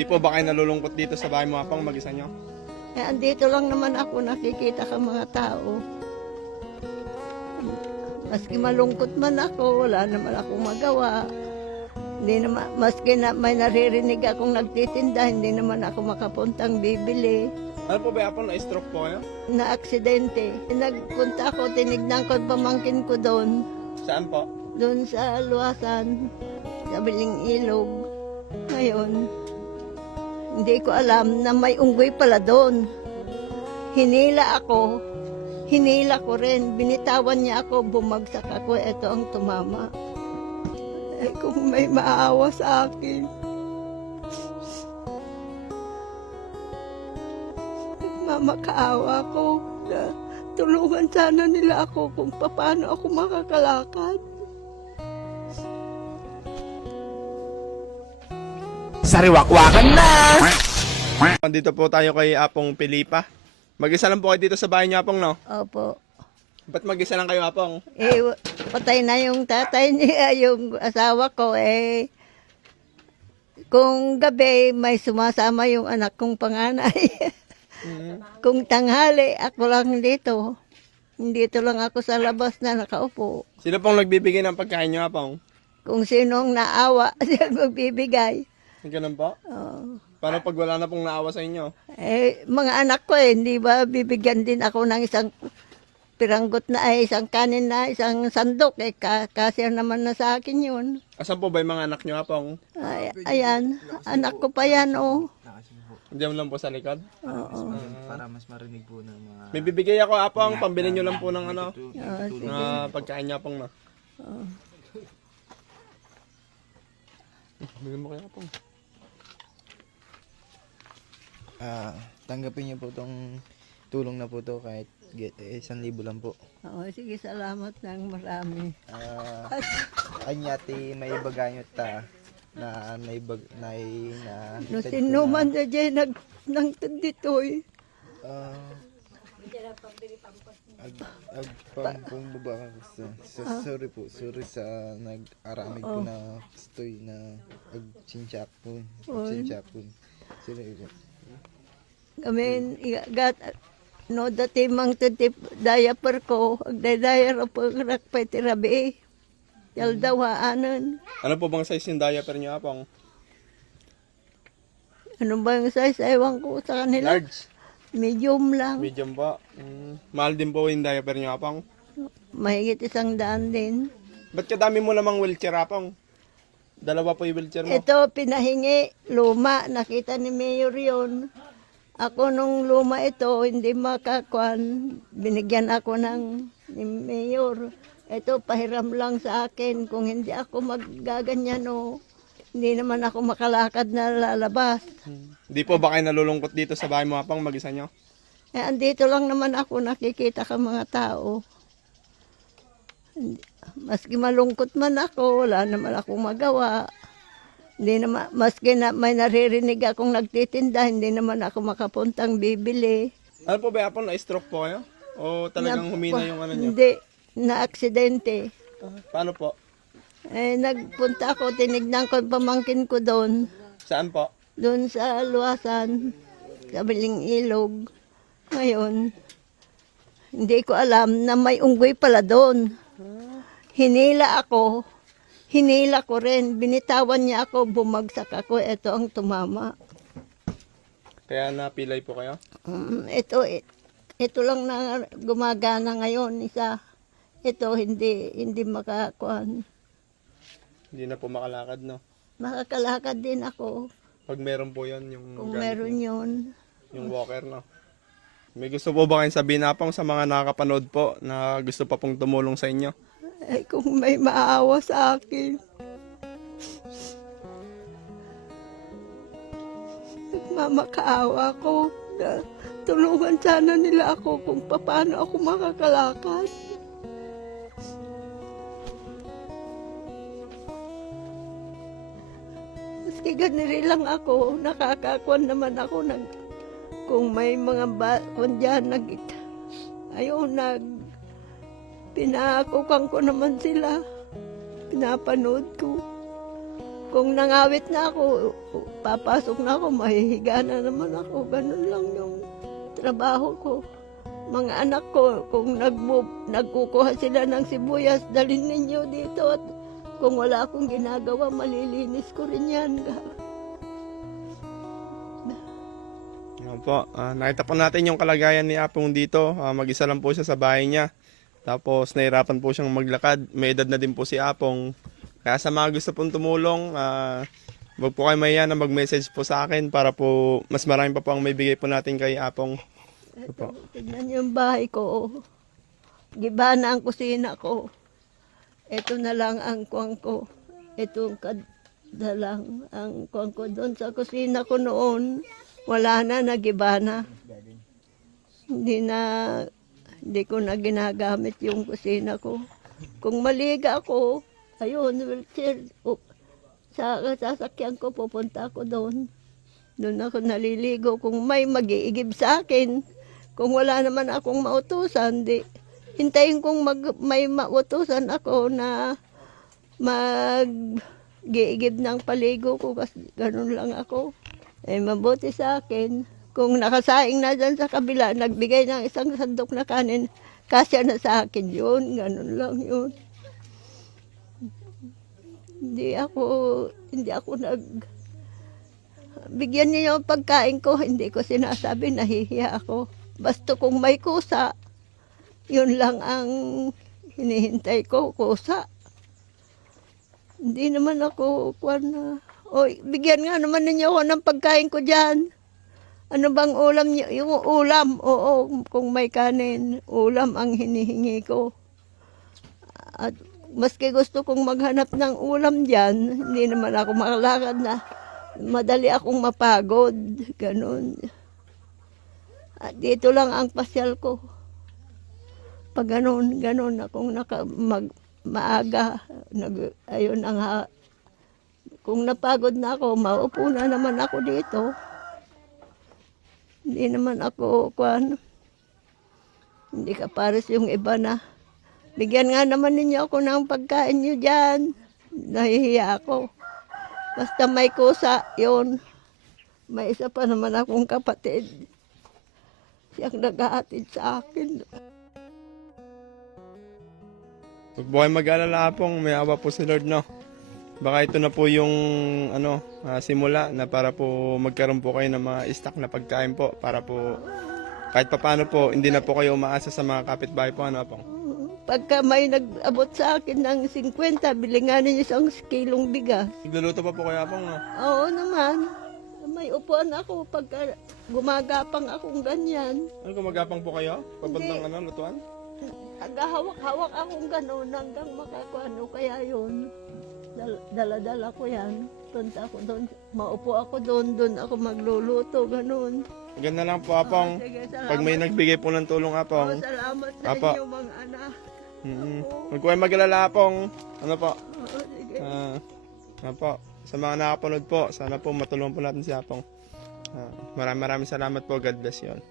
Di po ba kayo nalulungkot dito sa bahay mo, Apong, mag-isa nyo? Eh, andito lang naman ako nakikita ka mga tao. Maski malungkot man ako, wala naman akong magawa. Hindi naman, maski na may naririnig akong nagtitinda, hindi naman ako makapuntang bibili. Ano po ba, Apong, na-stroke po kayo? Na aksidente. Nagpunta ako, tinignan ko at pamangkin ko doon. Saan po? Doon sa Luasan, sa Biling Ilog. Ngayon, hindi ko alam na may unggoy pala doon. Hinila ko rin. Binitawan niya ako, bumagsak ako. Ito ang tumama. Eh, kung may maawa sa akin. Nagmamakaawa ko. Tulungan sana nila ako kung paano ako makakalakad. Sariwakwakan na! Dito po tayo kay Apong Pilipa. Mag-isa lang po kayo dito sa bahay niyo, Apong, no? Opo. Ba't mag-isa lang kayo, Apong? Eh, patay na yung tatay niya, yung asawa ko, eh. Kung gabi, may sumasama yung anak kong panganay. Kung tanghali, ako lang dito. Dito lang ako sa labas na nakaupo. Sino pong nagbibigay ng pagkain niyo, Apong? Kung sinong naawa, siya magbibigay. Ganun po? Oo. Paano pag wala na pong naawa sa inyo? Eh, mga anak ko hindi ba bibigyan din ako ng isang piranggot na isang kanin na isang sandok kasi naman na sa akin yun. Asan po ba yung mga anak niyo, Apong? Ay, ayan, anak ko pa yan, oh. Diyan lang po sa likod? Oo. Para mas marinig po ng mga... May bibigay ako, Apong. Pambili niyo lang po ng ano, Sige. pagkain niyo, Apong, no? Bigyan mo kaya, Apong. Tanggapin niyo po itong tulong na po to kahit 1,000 lang po. Oo, sige, salamat ng marami. Anyati may bagayot ta na may bag na No, sinuman na dyan nagtag dito, eh. Pang baba sorry po, sorry sa nag-aramid ko na stoy na ag-chinchak po. Sorry po. Kami, no, dati mang tutip diaper ko, agdadayar po, rakpay tirabi. Yal daw haanan. Ano po bang size yung diaper niyo, Apong? Ano ba yung size? Ewan ko sa kanila. Large? Medium lang. Medium po? Mahal din po yung diaper niyo, Apong? Mahigit 100 din. Ba't kadami mo namang wheelchair, Apong? Dalawa po yung wheelchair mo. Ito, pinahingi, luma. Nakita ni Mayor yun. Ako nung luma ito, hindi makakuan. Binigyan ako ni Mayor. Ito, pahiram lang sa akin. Kung hindi ako maggaganyan, hindi naman ako makalakad na lalabas. Di po ba kayo nalulungkot dito sa bahay mo, Apong, mag-isa nyo? Eh, andito lang naman ako nakikita ka mga tao. Maski malungkot man ako, wala naman akong magawa. Hindi naman, maski na may naririnig akong nagtitinda, hindi naman ako makapuntang bibili. Ano po ba, Apong, na-stroke po kayo? O talagang humina yung ano nyo? Hindi, na aksidente. Paano po? Eh, nagpunta ako, tinignan ko ang pamangkin ko doon. Saan po? Doon sa Luasan, sa Biling Ilog. Ngayon, hindi ko alam na may unggoy pala doon. Hinila ko rin. Binitawan niya ako, bumagsak ako. Ito ang tumama. Kaya napilay po kayo? Ito lang na gumagana ngayon, isa. Ito, hindi makakuan. Hindi na po makalakad, no? Makakalakad din ako. Pag meron po yan, yung Kung gamit meron niyo, yun. yung walker, no? May gusto po ba kayong sabihin, Apong, sa mga nakakapanood po na gusto pa pong tumulong sa inyo? Ay, kung may maawa sa akin. Nagmamakaawa ko. Tulungan sana nila ako kung paano ako makakalakad. Maski ganiri lang ako, nakakakuan naman ako kung may mga kung dyan pinakukan ko naman sila. Pinapanood ko. Kung nangawit na ako, papasok na ako, mahihiga na naman ako. Ganun lang yung trabaho ko. Mga anak ko, kung nagkukuha sila ng sibuyas, dalhin ninyo dito. At kung wala akong ginagawa, malilinis ko rin yan. Yan po. Nakita po natin yung kalagayan ni Apong dito. Mag-isa lang po siya sa bahay niya. Tapos nahirapan po siyang maglakad. May edad na din po si Apong. Kaya sa mga gusto pong tumulong, wag po kayo mahiya na mag-message po sa akin para po mas marami pa po ang may bigay po natin kay Apong. Ito po. Tignan niyo yung bahay ko. Giba na ang kusina ko. Ito na lang ang kuwang ko. Ito na lang ang kuwang ko. Doon sa kusina ko noon, wala na, nagiba na. Hindi ko na ginagamit yung kusina ko. Kung maliga ako, ayun, wheelchair, sa sasakyan ko, pupunta ako doon. Doon ako naliligo. Kung may mag-iigib sa akin, kung wala naman akong mautusan, hintayin kong may mautusan ako na mag-iigib ng paligo ko kasi ganun lang ako. Mabuti sa akin. Kung nakasaing na dyan sa kabila, nagbigay ng isang sandok na kanin, kasya na sa akin yun. Ganun lang yun. Hindi ako bigyan niyo yung pagkain ko, hindi ko sinasabi, nahihiya ako. Basta kung may kusa, yun lang ang hinihintay ko, kusa. Hindi naman ako, bigyan nga naman ninyo ako ng pagkain ko dyan. Ano bang ulam niyo? Yung ulam, oo, kung may kanin, ulam ang hinihingi ko. At maski gusto kong maghanap ng ulam dyan, hindi naman ako makalakad na madali akong mapagod. Ganun. At dito lang ang pasyal ko. Pag ganun akong maaga, ayun ang kung napagod na ako, maupo na naman ako dito. Hindi naman ako, hindi ka pares yung iba na, bigyan nga naman ninyo ako ng pagkain nyo dyan. Nahihiya ako. Basta may kusa, yun. May isa pa naman akong kapatid. Siyang nag-aatid sa akin. Huwag po kayo mag-alala Apong, may awa po si Lord, no? Baka ito na po yung simula na para po magkaroon po kayo ng mga stock na pagkain po para po kahit papaano po hindi na po kayo umaasa sa mga kapitbahay po, ano Apong? Pagka may nag-abot sa akin ng 50, bilinganin niyo isang kilong bigas. Nagluluto pa po kayo Apong, no? Oo naman. May upuan ako pagka gumagapang akong ganyan. Ano, gumagapang po kayo? Papuntang lutuan? Hawak-hawak akong gano'n hanggang makakuano. Kaya yun, dala-dala ko yan. Punta ako doon, maupo ako doon ako magluluto, gano'n. Ganda lang po Apong. Sige, Pag may nagbigay po ng tulong Apong. salamat sa Apo. inyo mga anak. Huwag po kayo mag-alala Apong. Ano po? Oo, sige. Apo. Sa mga nakapanood po, sana po matulungan po natin si Apong. Maraming salamat po. God bless you all.